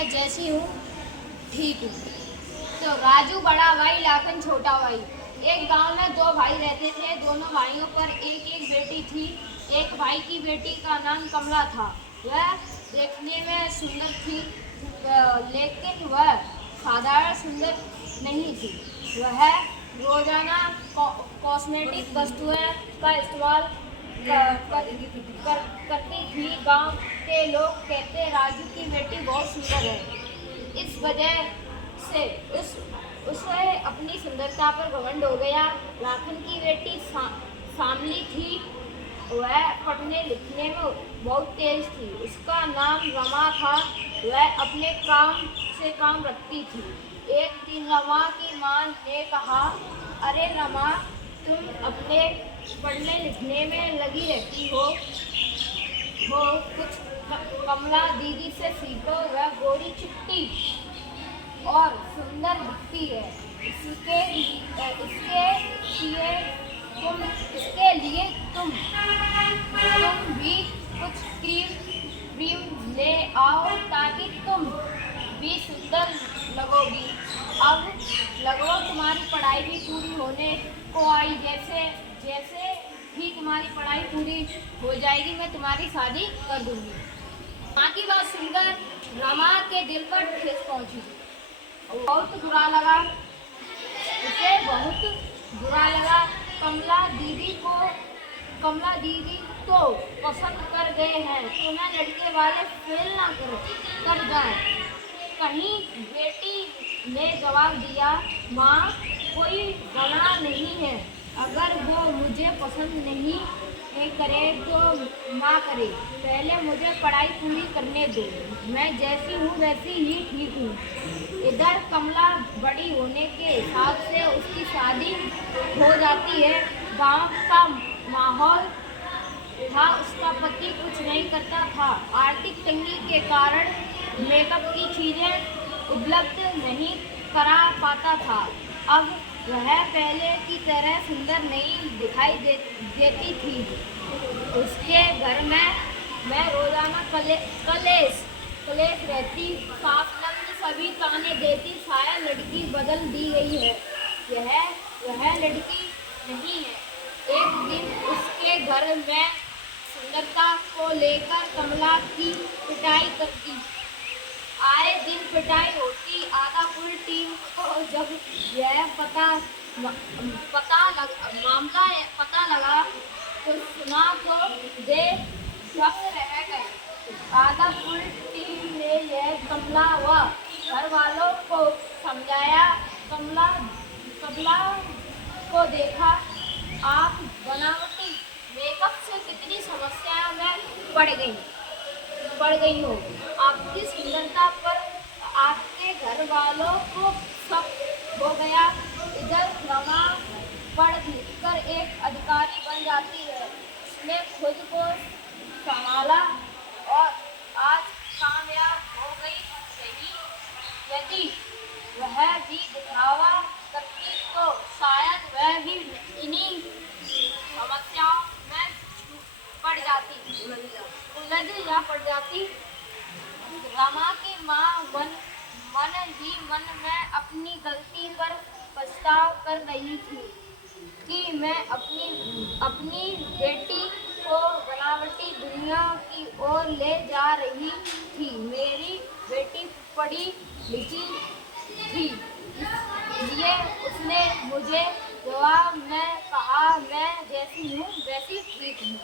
मैं जैसी हूँ ठीक हूँ। तो राजू बड़ा भाई, लाखन छोटा भाई। एक गांव में दो भाई रहते थे। दोनों भाइयों पर एक एक बेटी थी। एक भाई की बेटी का नाम कमला था। वह देखने में सुंदर थी, लेकिन वह साधारण सुंदर नहीं थी। वह रोजाना कॉस्मेटिक वस्तुएं का इस्तेमाल करती थी। गांव के लोग कहते राजू की बेटी बहुत सुंदर है। इस वजह से उसे अपनी सुंदरता पर घमंड हो गया। लाखन की बेटी शामली थी। वह पढ़ने लिखने में बहुत तेज थी। उसका नाम रमा था। वह अपने काम से काम रखती थी। एक दिन रमा की माँ ने कहा, अरे रमा, तुम अपने पढ़ने लिखने में लगी रहती हो कुछ कमला दीदी से सीखो। वह गोरी चिट्टी और सुंदर दिखती है। इसके लिए तुम भी कुछ क्रीम ले आओ ताकि तुम भी सुंदर लगोगी। अब लगभग तुम्हारी पढ़ाई भी पूरी होने को आई। जैसे जैसे ही तुम्हारी पढ़ाई पूरी हो जाएगी मैं तुम्हारी शादी कर दूंगी। माँ की बात सुनकर रमा के दिल पर ठेस पहुंची। बहुत बुरा लगा, उसे बहुत बुरा लगा। कमला दीदी तो पसंद कर गए हैं, तुम्हें लड़के वाले फेल ना कर जाए। कहीं बेटी ने जवाब दिया, माँ, कोई गलना नहीं है। अगर वो मुझे पसंद नहीं करे तो ना करे, पहले मुझे पढ़ाई पूरी करने दो। मैं जैसी हूँ वैसी ही ठीक हूँ। इधर कमला बड़ी होने के हिसाब से उसकी शादी हो जाती है। गांव का माहौल था, उसका पति कुछ नहीं करता था। आर्थिक तंगी के कारण मेकअप की चीजें उपलब्ध नहीं करा पाता था। अब वह पहले की तरह सुंदर नहीं दिखाई देती थी। उसके घर में मैं रोजाना कलेश रहती। साफ लफ्ज सभी ताने देती, शायद लड़की बदल दी गई है। वह लड़की नहीं है। एक दिन उसके घर में सुंदरता को लेकर कमला की पिटाई करती। आए दिन पिटाई होती। आधा फुल टीम को जब यह मामला पता लगा तो सुना तो दे शब्द रह गए। आधा फुल टीम ने यह कमला व घर वालों को समझाया। कमला को देखा, आप बनावटी मेकअप से कितनी समस्याओं में पड़ गई हो। आपकी सुंदरता पर आपके घर वालों को शक हो गया। इधर रमा पढ़ लिख कर एक अधिकारी बन जाती है। उसने खुद को संभाला और आज कामयाब हो गई रही। यदि वह भी दिखावा करती तो शायद वह भी इन्हीं समस्याओं में उलझ पड़ जाती। रमा की माँ मन में अपनी गलती पर पछतावा कर रही थी कि मैं अपनी बेटी को बनावटी दुनिया की ओर ले जा रही थी। मेरी बेटी पढ़ी लिखी थी, इसलिए उसने मुझे जवाब में कहा, मैं जैसी हूँ वैसी ठीक हूँ।